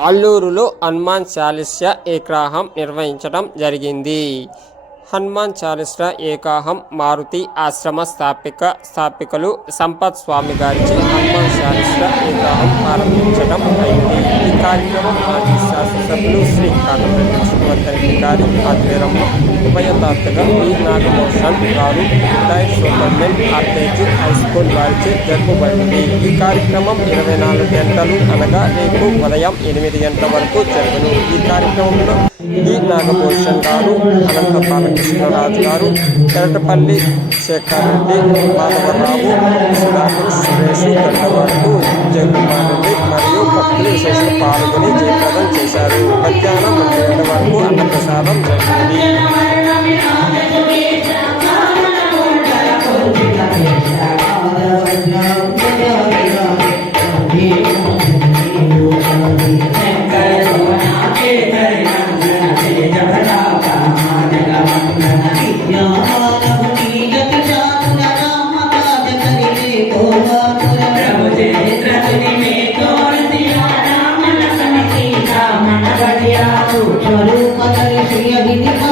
అల్లూరులో హనుమాన్ చాలీసా ఏకాహం నిర్వహించడం జరిగింది. హనుమాన్ చాలీసా ఏకాహం మారుతి ఆశ్రమ స్థాపిక స్థాపికలు సంపత్ స్వామి గారిచే హనుమాన్ చాలీసా ఏకాహం ప్రారంభించడం అయింది. ఈ కార్యక్రమం సభ్యులు శ్రీ కాటపల్లి కృష్ణవర్ధన్ గారి ఆధ్వర్యంలో ఉభయతాతగా ఈ నాగభూషణ్ గారు retired superintendent RKG high school వారిచే జరుపబడింది. ఈ కార్యక్రమం ఇరవై నాలుగు గంటలు అనగా రేపు ఉదయం ఎనిమిది గంటల వరకు జరుగును. ఈ కార్యక్రమంలో ఈ నాగభూషణ్ గారు అనంత బాలకృష్ణరాజు గారు కరటపల్లి శేఖర్ రెడ్డి మాధవరావు సుధాకర్ సురేష్ గంటవరకు జగన్మారెడ్డి మరియు భక్తులు విశేషంగా పాల్గొని జయప్రదం చేశారు. శైలోకహరై జపవీర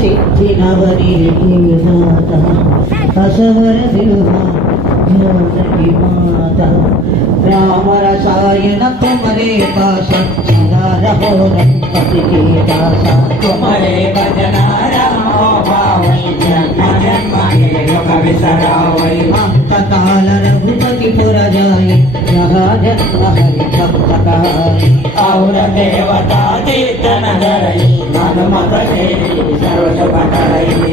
సిద్ధినవరిమాత కసవరదిలుమాతకి మాత రామరసాయన కుమరే పాశ సదా రహో రంపతికి దాస కుమరే భజన రామో భావై జన్మ జన్మయే లోక విసరావై హరి భక్తకాయ गौर देवता तीर्थन धरई मनमत सर्व शुभ करई